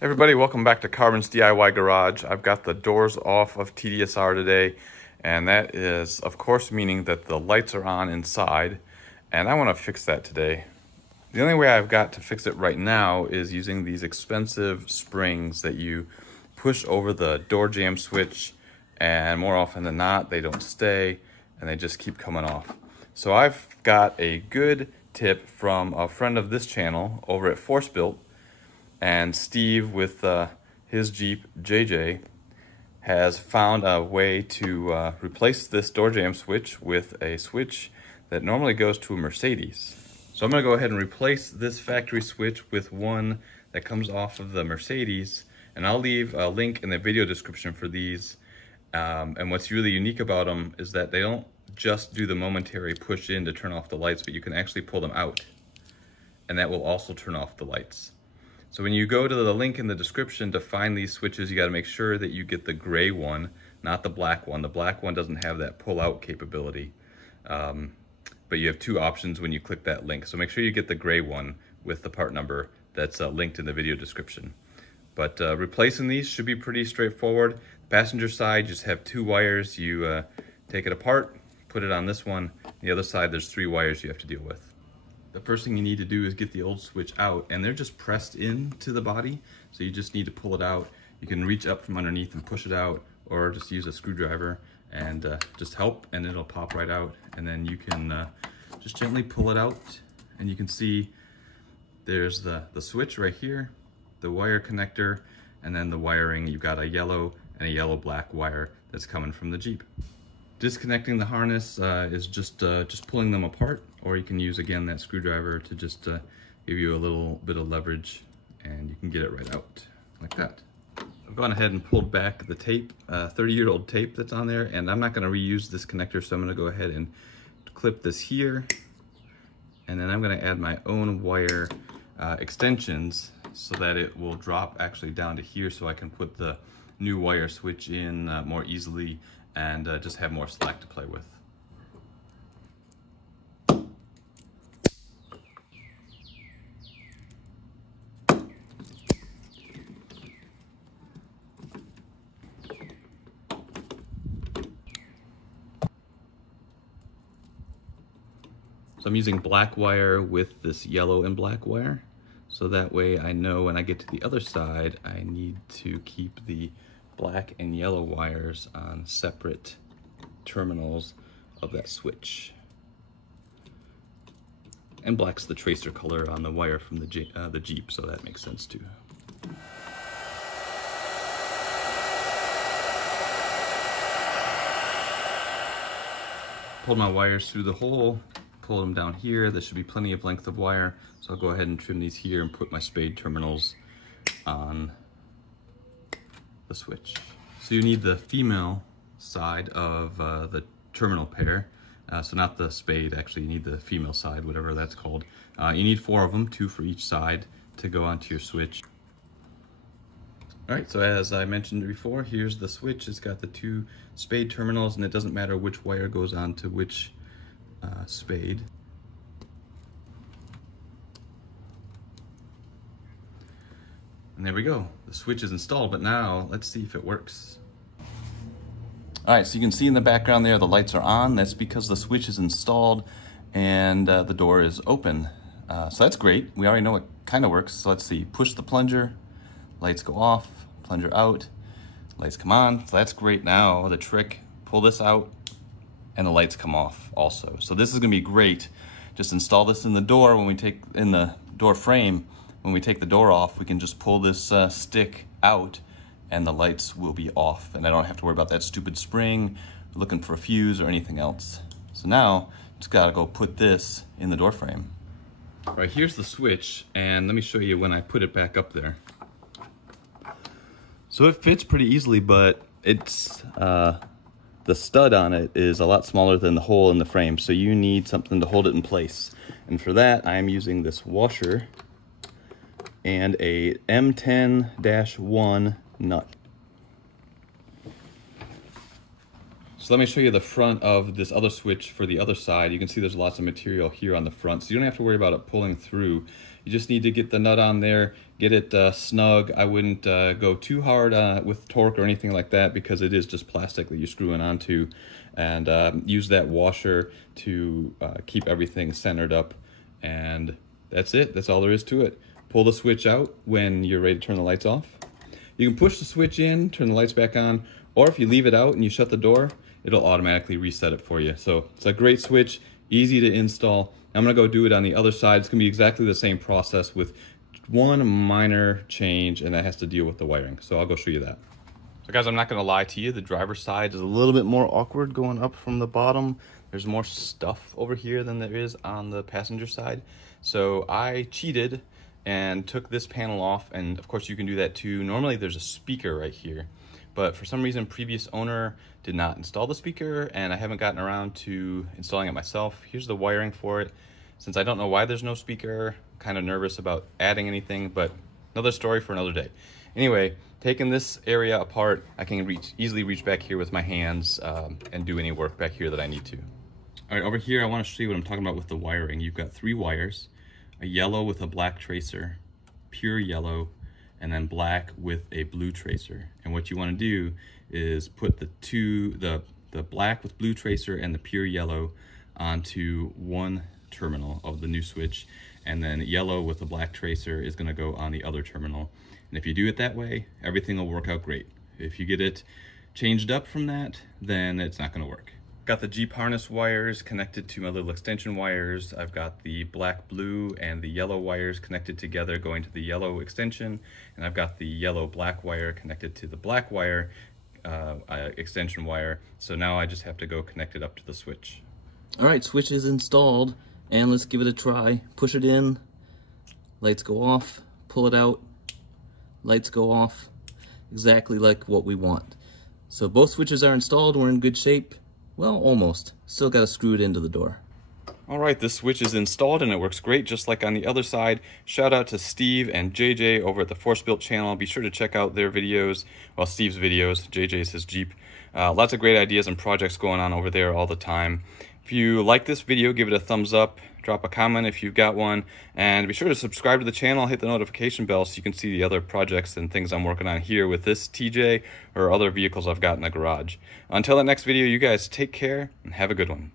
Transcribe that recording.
Everybody, welcome back to Carbon's DIY Garage. I've got the doors off of TDSR today, and that is, of course, meaning that the lights are on inside, and I want to fix that today. The only way I've got to fix it right now is using these expensive springs that you push over the door jamb switch, and more often than not, they don't stay, and they just keep coming off. So I've got a good tip from a friend of this channel over at Force Built. And Steve with his Jeep, JJ, has found a way to replace this door jamb switch with a switch that normally goes to a Mercedes. So I'm going to go ahead and replace this factory switch with one that comes off of the Mercedes, and I'll leave a link in the video description for these. And what's really unique about them is that they don't just do the momentary push in to turn off the lights, but you can actually pull them out, and that will also turn off the lights. So when you go to the link in the description to find these switches, you got to make sure that you get the gray one, not the black one. The black one doesn't have that pull-out capability. But you have two options when you click that link. So make sure you get the gray one with the part number that's linked in the video description. But replacing these should be pretty straightforward. The passenger side, just have two wires. You take it apart, put it on this one. The other side, there's three wires you have to deal with. The first thing you need to do is get the old switch out, and they're just pressed into the body, so you just need to pull it out. You can reach up from underneath and push it out, or just use a screwdriver and just help, and it'll pop right out. And then you can just gently pull it out, and you can see there's the switch right here, the wire connector, and then the wiring. You've got a yellow and a yellow-black wire that's coming from the Jeep. Disconnecting the harness is just pulling them apart, or you can use, again, that screwdriver to just give you a little bit of leverage, and you can get it right out like that. I've gone ahead and pulled back the tape, 30-year-old tape that's on there, and I'm not going to reuse this connector, so I'm going to go ahead and clip this here, and then I'm going to add my own wire extensions so that it will drop actually down to here, so I can put the new wire switch in more easily and just have more slack to play with. So I'm using black wire with this yellow and black wire, so that way I know when I get to the other side, I need to keep the black and yellow wires on separate terminals of that switch. And black's the tracer color on the wire from the Jeep, so that makes sense too. Pulled my wires through the hole, pull them down here. There should be plenty of length of wire, so I'll go ahead and trim these here and put my spade terminals on the switch. So you need the female side of the terminal pair, so not the spade, actually you need the female side, whatever that's called. You need 4 of them, 2 for each side, to go onto your switch. Alright, so as I mentioned before, here's the switch. It's got the 2 spade terminals, and it doesn't matter which wire goes onto which spade. And there we go. The switch is installed, but now let's see if it works. All right, so you can see in the background there, the lights are on. That's because the switch is installed and the door is open. So that's great. We already know it kind of works. So let's see, push the plunger, lights go off, plunger out, lights come on. So that's great. Now the trick, pull this out and the lights come off also. So this is gonna be great. Just install this in the door when we take, in the door frame. When we take the door off, we can just pull this stick out and the lights will be off, and I don't have to worry about that stupid spring, looking for a fuse or anything else. So now, just gotta go put this in the door frame. All right, here's the switch, and let me show you when I put it back up there. So it fits pretty easily, but it's, the stud on it is a lot smaller than the hole in the frame, so you need something to hold it in place. And for that, I'm using this washer and a M10-1 nut. So let me show you the front of this other switch for the other side. You can see there's lots of material here on the front, so you don't have to worry about it pulling through. You just need to get the nut on there, get it snug. I wouldn't go too hard with torque or anything like that, because it is just plastic that you're screwing onto. And use that washer to keep everything centered up. And that's it. That's all there is to it. Pull the switch out when you're ready to turn the lights off. You can push the switch in, turn the lights back on, or if you leave it out and you shut the door, it'll automatically reset it for you. So it's a great switch, easy to install. I'm gonna go do it on the other side. It's gonna be exactly the same process with one minor change, and that has to deal with the wiring. So I'll go show you that. So guys, I'm not gonna lie to you, the driver's side is a little bit more awkward going up from the bottom. There's more stuff over here than there is on the passenger side. So I cheated and took this panel off, and of course you can do that too. Normally there's a speaker right here, but for some reason previous owner did not install the speaker, and I haven't gotten around to installing it myself. Here's the wiring for it. Since I don't know why there's no speaker, I'm kind of nervous about adding anything, but another story for another day. Anyway, taking this area apart, I can easily reach back here with my hands and do any work back here that I need to. All right, over here I want to show you what I'm talking about with the wiring. You've got 3 wires, a yellow with a black tracer, pure yellow, and then black with a blue tracer. And what you want to do is put the black with blue tracer and the pure yellow onto one terminal of the new switch, and then yellow with the black tracer is going to go on the other terminal. And if you do it that way, everything will work out great. If you get it changed up from that, then it's not going to work. Got the Jeep harness wires connected to my little extension wires. I've got the black, blue, and the yellow wires connected together going to the yellow extension, and I've got the yellow black wire connected to the black wire extension wire. So now I just have to go connect it up to the switch. All right, switch is installed, and let's give it a try. Push it in, lights go off, pull it out, lights go off, exactly like what we want. So both switches are installed, we're in good shape. Well, almost. Still got to screw it into the door. All right, this switch is installed and it works great, just like on the other side. Shout out to Steve and JJ over at the Force Built channel. Be sure to check out their videos. Well, Steve's videos, JJ's his Jeep. Lots of great ideas and projects going on over there all the time. If you like this video, give it a thumbs up, drop a comment if you've got one, and be sure to subscribe to the channel, hit the notification bell so you can see the other projects and things I'm working on here with this TJ or other vehicles I've got in the garage. Until that next video, you guys take care and have a good one.